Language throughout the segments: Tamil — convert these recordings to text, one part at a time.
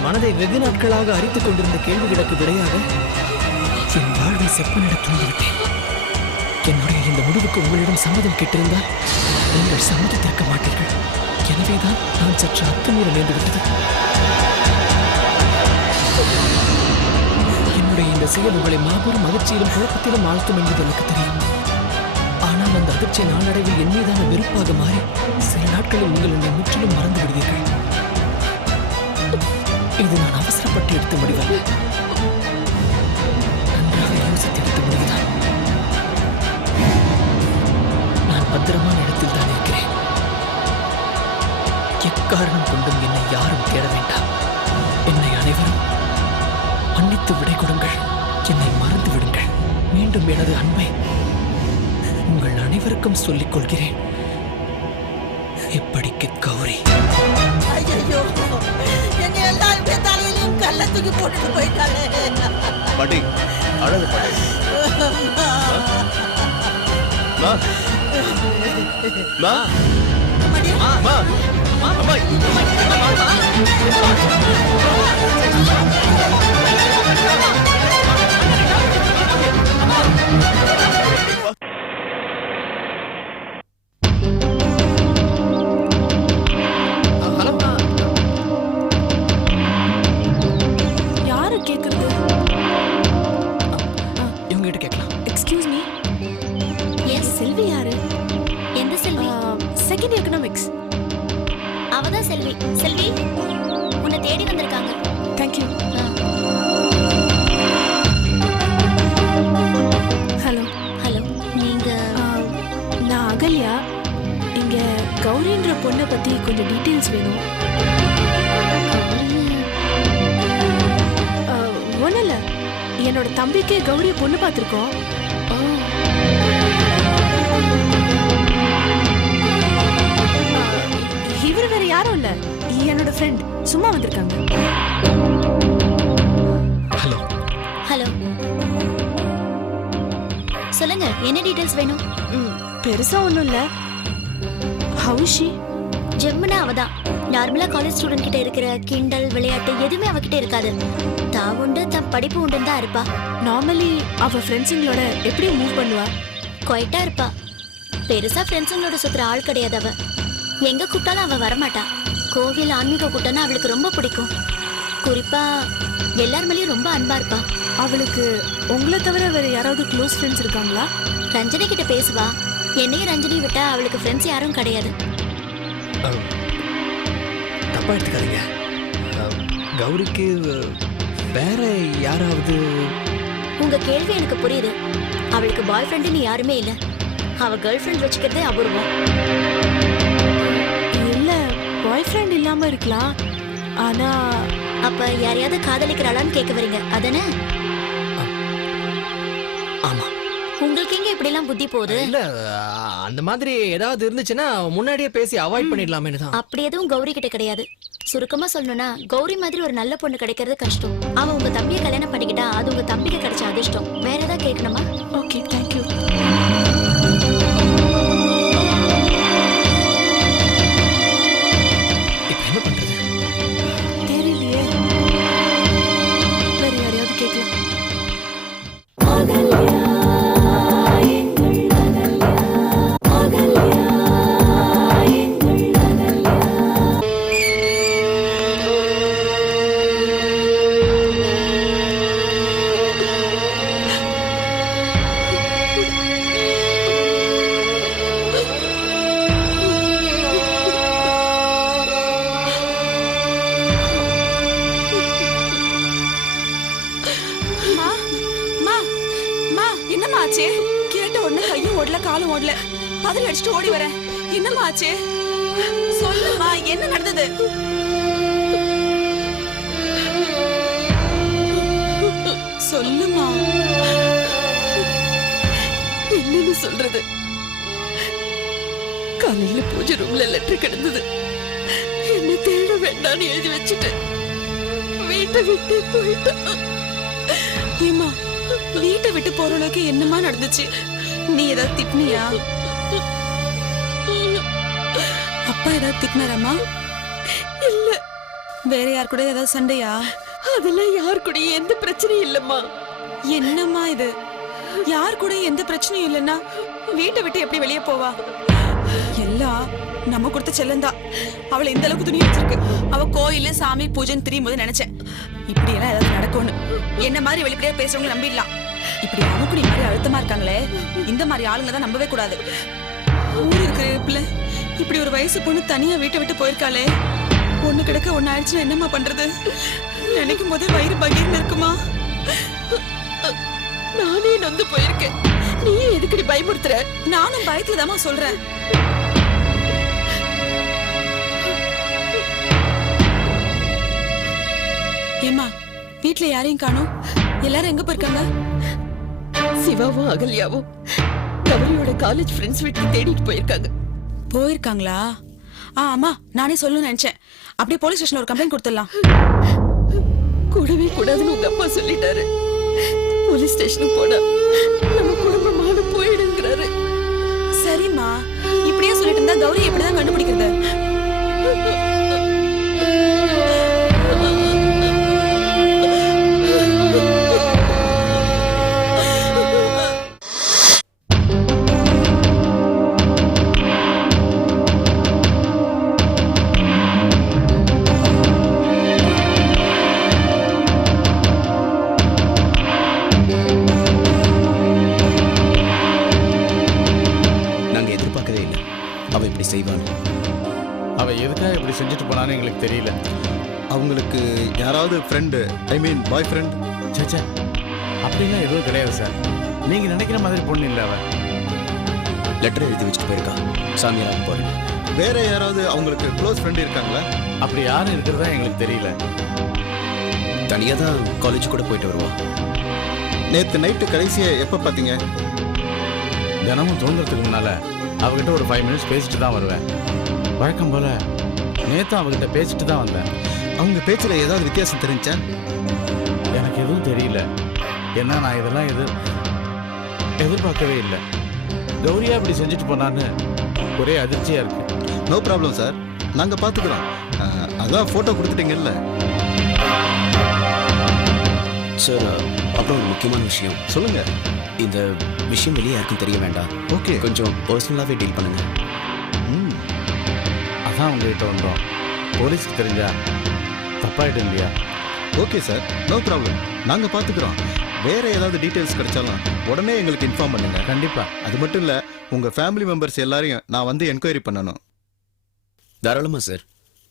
என் மனதை வெகு நாட்களாக அரித்துக் கொண்டிருந்த கேள்விகளுக்கு விடையாக என் வாழ்வை செப்பனிட தூண்டிவிட்டேன் என்னுடைய இந்த முடிவுக்கு உங்களிடம் சம்மதம் கேட்டிருந்தால் நீங்கள் சம்மதித்திருக்க மாட்டீர்கள். எனவேதான் நான் சற்று அத்துமீற நேர்ந்துவிட்டது என்னுடைய இந்த செயல் உங்களை மாபெரும் அதிர்ச்சியிலும் குழப்பத்திலும் ஆழ்த்தும் என்பது எனக்கு தெரியும். ஆனால் அந்த அதிர்ச்சி நாளடைவில் என் மீதான வெறுப்பாக மாறி சில நாட்களில் நீங்கள் என்னை முற்றிலும் மறந்து விடுவீர்கள். இது நான் அவசரப்பட்டு எடுத்த முடிவல்ல நன்றாக யோசித்து எடுத்த முடிவுதான். நான் பத்திரமான இடத்தில் தான் இருக்கிறேன். எக்காரணம் கொண்டும் என்னை யாரும் தேட வேண்டாம். என்னை அனைவரும் மன்னித்து விடை கொடுங்கள். என்னை மறந்து விடுங்கள். மீண்டும் எனது அன்பை உங்கள் அனைவருக்கும் சொல்லிக் கொள்கிறேன். கூட்டிட்டு போயிட்டாளே பாட்டி அழகு பாட்டி மா. மா. மா. மா அம்மாய் ஹலோ செகண்ட் எக்கனாமிக்ஸ் அவதான் செல்வி. செல்வி உன்னை தேடி வந்திருக்காங்க. தேங்க்யூ ஹலோ ஹலோ நீங்க நான் அகல்யா. இங்க கௌரின்ற பொண்ணை பத்தி கொஞ்சம் டீட்டெயில்ஸ் வேணும். ஒன்றும் இல்லை என்னோட தம்பிக்கு கௌரிய பொண்ணு பார்த்துருக்கோம். பெருசா ஒன்றும் இல்லை. ஹவுஷி? ஜெம்முனா அவதான். நார்மலா காலேஜ் ஸ்டூடெண்ட் கிட்ட இருக்கிற கிண்டல் விளையாட்டு எதுவுமே அவகிட்ட இருக்காது. தான் உண்டு தன் படிப்பு உண்டுன்னு தான் இருப்பா. நார்மலி அவ ஃப்ரெண்ட்ஸுங்களோட எப்படி மூவ் பண்ணுவா? குவைட்டா இருப்பா. பெருசா ஃப்ரெண்ட்ஸுங்களோட சுத்துற ஆள் கிடையாது அவ. எங்க கூப்பிட்டாலும் அவ வரமாட்டா. கோவில் ஆன்மீக கூட்டம்னா அவளுக்கு ரொம்ப பிடிக்கும். குறிப்பா எல்லார் மேலயும் ரொம்ப அன்பா இருப்பா. அவளுக்கு உங்களை தவிர வேற யாராவது க்ளோஸ் ஃப்ரெண்ட்ஸ் இருக்காங்களா? ரஞ்சனி கிட்ட பேசுவா. என்னையும் ரஞ்சனி விட்டா அவளுக்கு ஃப்ரெண்ட்ஸ் யாரும் கிடையாது. தப்பா எடுத்துக்காதீங்க. கௌரிக்கு வேற யாராவது உங்க கேள்வி எனக்கு புரியுது. அவளுக்கு பாய் ஃப்ரெண்டுன்னு யாருமே இல்ல. அவ கேர்ள் ஃப்ரெண்ட் வச்சுக்கிறதே அபூர்வம். இல்ல பாய் ஃப்ரெண்ட் இல்லாம இருக்கலாம். ஆனா அப்ப யாரையாவது காதலிக்கிறாளான்னு கேட்க வரீங்க. அதானே? ஆமா. உங்களுக்கு எங்க இப்படி எல்லாம் புத்தி போகுது? இல்ல அந்த மாதிரி ஏதாவது இருந்துச்சுன்னா முன்னாடியே பேசி அவாய்ட் பண்ணிடலாமேன்னு தான். அப்படி எதுவும் கௌரி கிட்ட கிடையாது. சுருக்கமா சொல்லணும்னா கௌரி மாதிரி ஒரு நல்ல பொண்ணு கிடைக்கிறது கஷ்டம். அவன் உங்க தம்பியை கல்யாணம் பண்ணிக்கிட்டா அது உங்க தம்பிக்கு கிடைச்ச அதிர்ஷ்டம். வேற ஏதாவது கேட்கணுமா? ஓகே தேங்க்யூ ஆச்சு? கேட்ட உடனே கையும் ஓடல காலும் ஓடல. பதில் அடிச்சுட்டு ஓடி வரேன். என்னமா ஆச்சு? சொல்லுமா என்ன நடந்தது? சொல்லுமா என்னன்னு சொல்றது? காலையில பூஜை ரூம்ல லெட்டர் கிடந்தது. என்ன தேட வேண்டாம்னு எழுதி வச்சுட்டு வீட்டை விட்டு போயிட்டான். வீட்டை விட்டு போற அளவுக்கு என்னமா நடந்துச்சு? நீ ஏதாவது திட்டினியா? அப்பா ஏதாவது திட்டினாராமா இல்ல. வேற யார் கூட ஏதாவது சண்டையா? அதெல்லாம் யார் கூட எந்த பிரச்சனையும் இல்லம்மா. என்னம்மா இது? யார் கூட எந்த பிரச்சனையும் இல்லைன்னா வீட்டை விட்டு எப்படி வெளியே போவா? எல்லாம் நம்ம கொடுத்த செல்லந்தா அவளை இந்த அளவுக்கு துணி வச்சிருக்கு. அவ கோயிலு சாமி பூஜைன்னு திரியும் போது நினைச்சேன். இப்படி எல்லாம் ஏதாவது நடக்கும்னு. என்ன மாதிரி வெளிப்படையா பேசுறவங்க நம்பிடலாம். இப்படி அமுக்குடி மாதிரி அழுத்தமா இருக்காங்களே இந்த மாதிரி ஆளுங்க தான் நம்பவே கூடாது. ஊர் இருக்கிற பிள்ளை. இப்படி ஒரு வயசு பொண்ணு தனியா வீட்டை விட்டு போயிருக்காளே. ஒண்ணு கிடக்க ஒன்னு ஆயிடுச்சுன்னா என்னம்மா பண்றது? நினைக்கும் போதே வயிறு பகீர்னு இருக்குமா? நானே நொந்து போயிருக்கேன். நீ எதுக்கடி பயமுறுத்துற? நானும் பயத்துல தாமா சொல்றேன். ஏமா வீட்ல யாரையும் காணோம்? எல்லாரும் எங்க போயிருக்காங்க? சிவாவும் அகல்யாவும் கவரியோட காலேஜ் ஃப்ரெண்ட்ஸ் வீட்டுக்கு தேடிட்டு போயிருக்காங்க. போயிருக்காங்களா? ஆ ஆமா நானே சொல்லணும்னு நினைச்சேன். அப்படியே போலீஸ் ஸ்டேஷன்ல ஒரு கம்ப்ளைண்ட் கொடுத்துடலாம். கூடவே கூடாதுன்னு உங்க அப்பா சொல்லிட்டாரு. போலீஸ் ஸ்டேஷனுக்கு போனா நம்ம குடும்பமான போயிடுங்கிறாரு. சரிம்மா இப்படியே சொல்லிட்டு இருந்தா கௌரி எப்படிதான் கண்டுபிடிக்கிறது? ஐ மீன் பாய் ஃப்ரெண்ட் சேச்சே அப்படிலாம் எதுவும் கிடையாது சார் நீங்க நினைக்கிற மாதிரி பொண்ணு இல்லை அவ. லெட்டர் எழுதி வச்சுட்டு போயிருக்கா. சாமியார் போறேன். வேற யாராவது அவங்களுக்கு க்ளோஸ் ஃப்ரெண்ட் இருக்காங்களா? அப்படி யாரும் இருக்கிறதா எங்களுக்கு தெரியல. தனியா தான் காலேஜ் கூட போயிட்டு வருவா நேத்து நைட்டு கடைசியா எப்போ பார்த்தீங்க தினமும் தூங்குறதுக்கு முன்னால அவகிட்ட ஒரு ஃபைவ் மினிட்ஸ் பேசிட்டு தான் வருவேன். வழக்கம் போல நேத்தும் அவகிட்ட பேசிட்டு தான் வந்தேன். அவங்க பேச்சில் ஏதாவது வித்தியாசம் தெரிஞ்சா? எனக்கு எதுவும் தெரியல. ஏன்னா நான் இதெல்லாம் எதிர் எதிர்பார்க்கவே இல்லை. கௌரியா இப்படி செஞ்சுட்டு போனான்னு ஒரே அதிர்ச்சியா இருக்கு. நோ ப்ராப்ளம் சார் நாங்கள் பார்த்துக்குறோம் அஹ், அதான் ஃபோட்டோ கொடுத்துட்டீங்கல்ல. சார் அப்புறம் ஒரு முக்கியமான விஷயம். சொல்லுங்க. இந்த விஷயம் வெளியே யாருக்கும் தெரிய வேண்டாம். ஓகே. கொஞ்சம் பர்சனலாகவே டீல் பண்ணுங்க. ம். அதான் உங்ககிட்ட வந்தோம். போலீஸ்க்கு தெரிஞ்சா தப்பாயிடும் இல்லையா? ஓகே சார் நோ ப்ராப்ளம் நாங்கள் பார்த்துக்குறோம் வேற ஏதாவது டீட்டெயில்ஸ் கிடைச்சாலும் உடனே எங்களுக்கு இன்ஃபார்ம் பண்ணுங்க. கண்டிப்பா. அது மட்டும் இல்லை உங்கள் ஃபேமிலி மெம்பர்ஸ் எல்லாரையும் நான் வந்து என்கொயரி பண்ணணும். தாராளமா சார்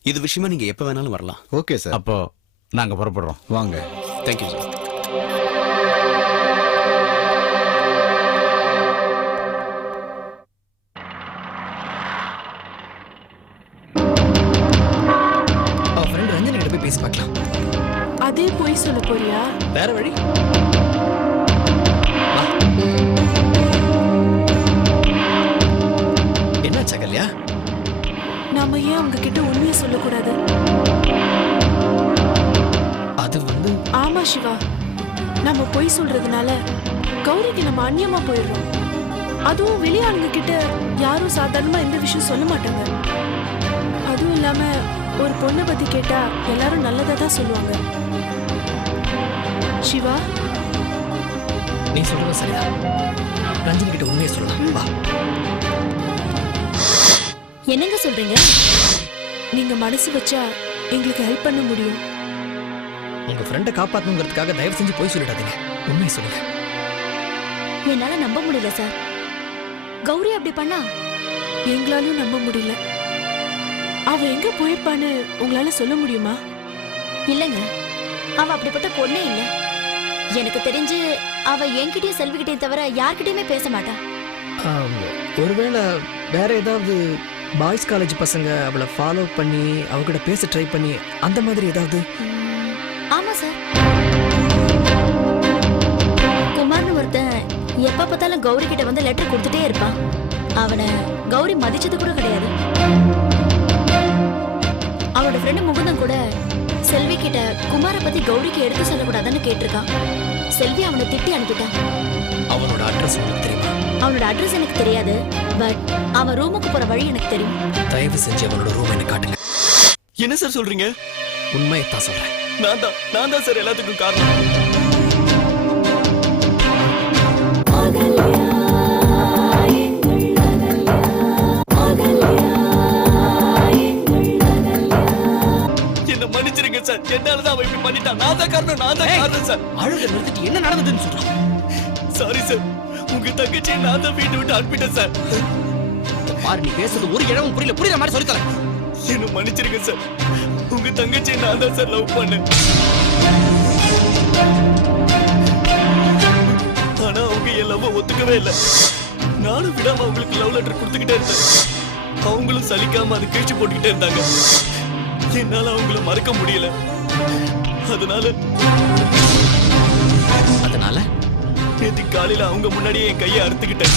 இது விஷயமா நீங்க எப்போ வேணாலும் வரலாம். ஓகே சார் அப்போ நாங்க புறப்படுறோம். வாங்க. தேங்க்யூ சார் அதே போய் சொல்ல போறியா? வேற வழி? என்ன சகல்யா நாம ஏன் அவங்க கிட்ட உண்மையை சொல்லக்கூடாது? அது வந்து ஆமா சிவா. நம்ம பொய் சொல்றதுனால கௌரிக்கு நம்ம அந்நியமா போயிடுறோம். அதுவும் வெளியாளுங்க கிட்ட யாரும் சாதாரணமா எந்த விஷயம் சொல்ல மாட்டாங்க. அதுவும் இல்லாம ஒரு பொண்ணை பத்தி கேட்டா எல்லாரும் நல்லதா தான் சொல்லுவாங்க. சிவா? நீ சொல்றது சரிதான். ரஞ்சனி கிட்ட உண்மையை சொல்லலாம் வா. என்னங்க சொல்றீங்க? நீங்க மனசு வச்சா எங்களுக்கு ஹெல்ப் பண்ண முடியும். உங்க ஃப்ரெண்டை காப்பாத்தணுங்கிறதுக்காக தயவு செஞ்சு போய் சொல்லிடாதீங்க. உண்மையை சொல்லுங்க. என்னால நம்ப முடியல சார். கௌரி அப்படி பண்ணா எங்களாலும் நம்ப முடியல. அவ எங்க போயிருப்பான்னு உங்களால சொல்ல முடியுமா? இல்லைங்க. அவ அப்படிப்பட்ட பொண்ணே இல்ல. எனக்கு தெரிஞ்சு அவ என்கிட்டயும் செல்விகிட்டயும் தவிர யார்கிட்டயுமே பேச மாட்டா. ஒருவேளை வேற ஏதாவது பாய்ஸ் காலேஜ் பசங்க அவளை ஃபாலோ பண்ணி அவகிட்ட பேச ட்ரை பண்ணி அந்த மாதிரி ஏதாவது? ஆமா சார். குமார்னு ஒருத்தன் எப்ப பார்த்தாலும் கௌரி கிட்ட வந்து லெட்டர் கொடுத்துட்டே இருப்பான். அவனை கௌரி மதிச்சது கூட கிடையாது. அவனோட ஃப்ரெண்டு முகுந்தன் கூட செல்வி கிட்ட குமார பத்தி கௌரிக்கு எடுத்து சொல்லக்கூடாதுன்னு கேட்டிருக்கான். செல்வி அவனை திட்டி அனுப்பிட்டான். அவனோட அட்ரஸ் உங்களுக்கு தெரியுமா? அவனோட அட்ரஸ் எனக்கு தெரியாது பட் அவன் ரூமுக்கு போற வழி எனக்கு தெரியும். தயவு செஞ்சு அவனோட ரூம் என்ன காட்டுங்க. என்ன சார் சொல்றீங்க? உண்மையைத்தான் சொல்றேன். நான் தான் நான் தான் சார் எல்லாத்துக்கும் காரணம். நான் தான் காரணம் சார். அழுக நிறுத்திட்டு என்ன நடந்ததுன்னு சொல்றான் சாரி சார் உங்க தங்கச்சியை நான் தான் வீட்டை விட்டு அனுப்பிட்டேன் சார். பாரு நீ பேசுறது ஒரு இடமும் புரியல. புரியுற மாதிரி சொல்லித்தரேன். என்ன மன்னிச்சிருங்க சார் உங்க தங்கச்சியை நான் தான் சார் லவ் பண்ணேன். ஆனா அவங்க என் லவ் ஒத்துக்கவே இல்லை. நானும் விடாம அவங்களுக்கு லவ் லெட்டர் கொடுத்துக்கிட்டே இருந்தேன். அவங்களும் சலிக்காம அது கிழிச்சு போட்டுக்கிட்டே இருந்தாங்க. என்னால அவங்கள மறக்க முடியல. அதனால அதனால? நேத்து காலையில அவங்க முன்னாடியே என் கையை அறுத்துக்கிட்டேன்.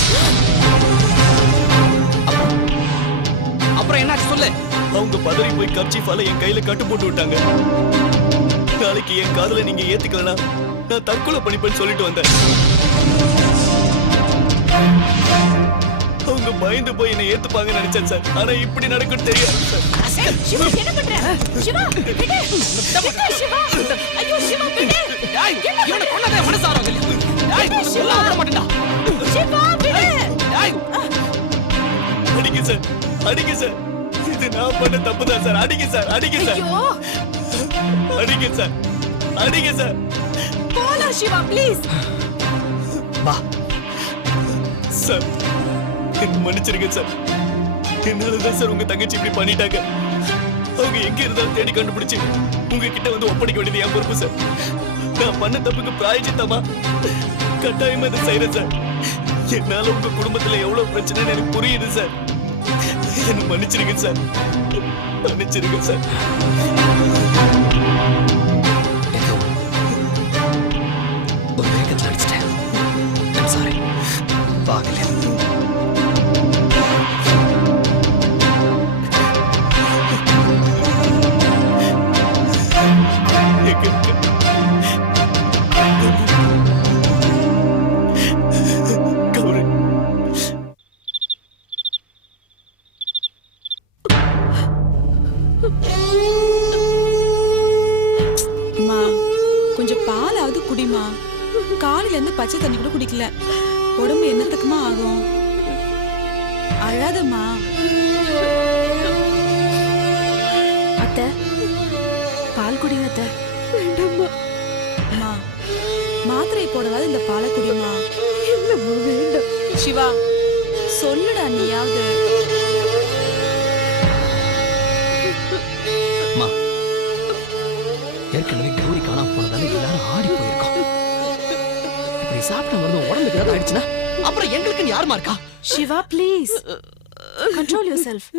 அப்புறம்? என்னாச்சு சொல்லு. அவங்க பதறி போய் கப்சிஃபால என் கையில கட்டு போட்டு விட்டாங்க. நாளைக்கு என் காதல நீங்க ஏத்துக்கலனா நான் தற்கொலை பண்ணிப்பேன்னு சொல்லிட்டு வந்தேன். பயந்து போய் என்னை ஏத்துப்பாங்கன்னு நினைச்சேன் சார். ஆனா இப்படி நடக்கும் தெரியாது அடிங்க சார். அடிங்க சார். இது நான் பண்ண தப்பு தான் சார். அடிங்க சார். அடிங்க சார். ஐயோ. அடிங்க சார். அடிங்க சார். போலாம் சிவா ப்ளீஸ் வா. சார். மன்னிச்சிருங்க சார். என்னாலதான் சார் உங்க தங்கச்சி இப்படி பண்ணிட்டாங்க. அவங்க எங்க இருந்தாலும் தேடி கண்டுபிடிச்சு உங்ககிட்ட வந்து ஒப்படைக்க வேண்டியது என் பொறுப்பு சார். நான் பண்ண தப்புக்கு பிராயச்சித்தமா? கட்டாயமா இதை செய்யறேன் சார். என்னால உங்க குடும்பத்துல எவ்வளவு பிரச்சனைன்னு எனக்கு புரியுது சார். என்ன மன்னிச்சிருங்க சார். மன்னிச்சிருங்க சார். ஒரு வேகத்தில் அடிச்சிட்டேன் சாரி பார்க்கல மாத்திரை போடவாது இந்த பாலை குடிமா சிவா சொல்லுடா நீயாவது. அம்மா ஏற்கனவே கௌரி காணாம போனதால எல்லாரும் ஆடி போயிருக்கோம். இப்படி சாப்பிட மருந்து உடம்புக்கு ஏதாவது ஆயிடுச்சுன்னா அப்புறம் எங்களுக்கு யாருமா இருக்கா? Siva please control yourself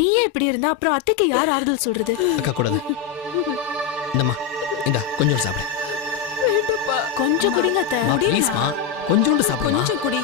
நீயே இப்படி இருந்தா? அப்புறம் அத்தைக்கு யார் ஆறுதல் சொல்றது? அக்கா கூடாது. இந்தம்மா இந்தா கொஞ்சோண்டு சாப்பிடு. கொஞ்சம் குடிங்க அத்தை. மா கொஞ்சோண்டு சாப்பிடுமா? கொஞ்சம் குடி.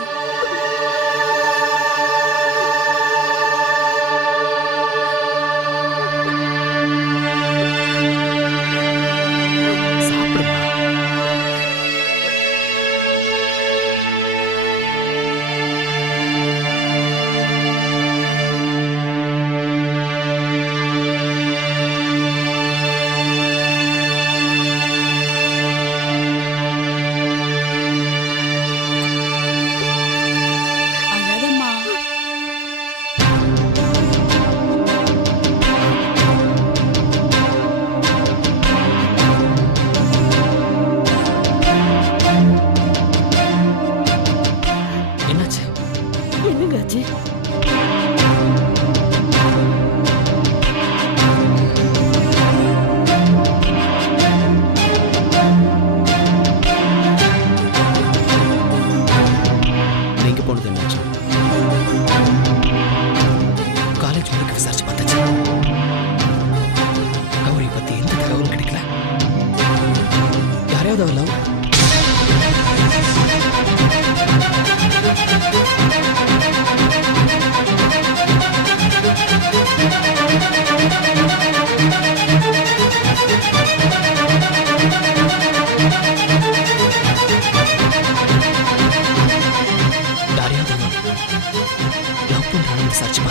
இங்கே போனது என்னாச்சு காலேஜ் முழுக்க விசாரிச்சு பார்த்தாச்சு. கௌரி பற்றி எந்த தகவலும் கிடைக்கல. யாரையாவது அவ லவ் நான் விசாரிச்சு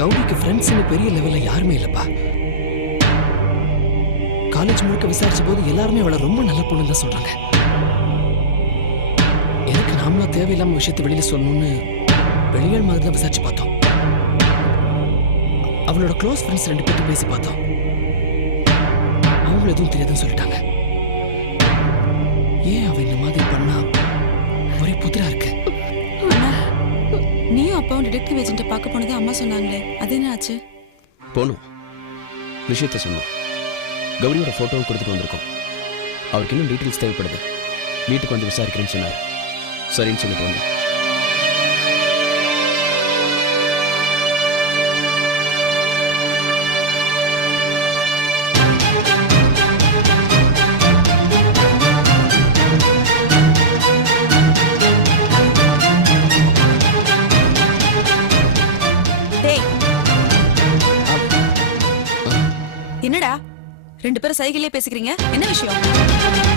கௌரிக்கு ஃப்ரெண்ட்ஸ்னு பெரிய லெவலில் யாருமே இல்லைப்பா. காலேஜ் முழுக்க விசாரிச்ச போது எல்லாருமே அவளை ரொம்ப நல்ல பொண்ணு தான் சொல்றாங்க. எனக்கு நாமளா தேவையில்லாம விஷயத்தை வெளியில சொல்லணும்னு வெளியே மாதிரி தான் விசாரிச்சு பார்த்தோம். அவளோட க்ளோஸ் ஃப்ரெண்ட்ஸ் ரெண்டு பேர்த்து பேசி பார்த்தோம். அவங்களும் எதுவும் தெரியாதுன்னு சொல்லிட்டாங்க. ஏன் அவ இந்த மாதிரி பண்ணா? ஒரே புதிரா இருக்கு. அண்ணா நீயும் அப்பாவும் டிடெக்டிவ் ஏஜென்ட்டை பார்க்க போனது அம்மா சொன்னாங்களே. அது என்ன ஆச்சு? போனோம். விஷயத்த சொன்னோம். கௌரியோட ஃபோட்டோவும் கொடுத்துட்டு வந்திருக்கோம். அவருக்கு இன்னும் டீட்டெயில்ஸ் தேவைப்படுது. வீட்டுக்கு வந்து விசாரிக்கிறேன்னு சொன்னார். சரின்னு சொல்லிட்டு வந்தோம். பேரும் சைக்கிளே பேசிக்கிறீங்க என்ன விஷயம்?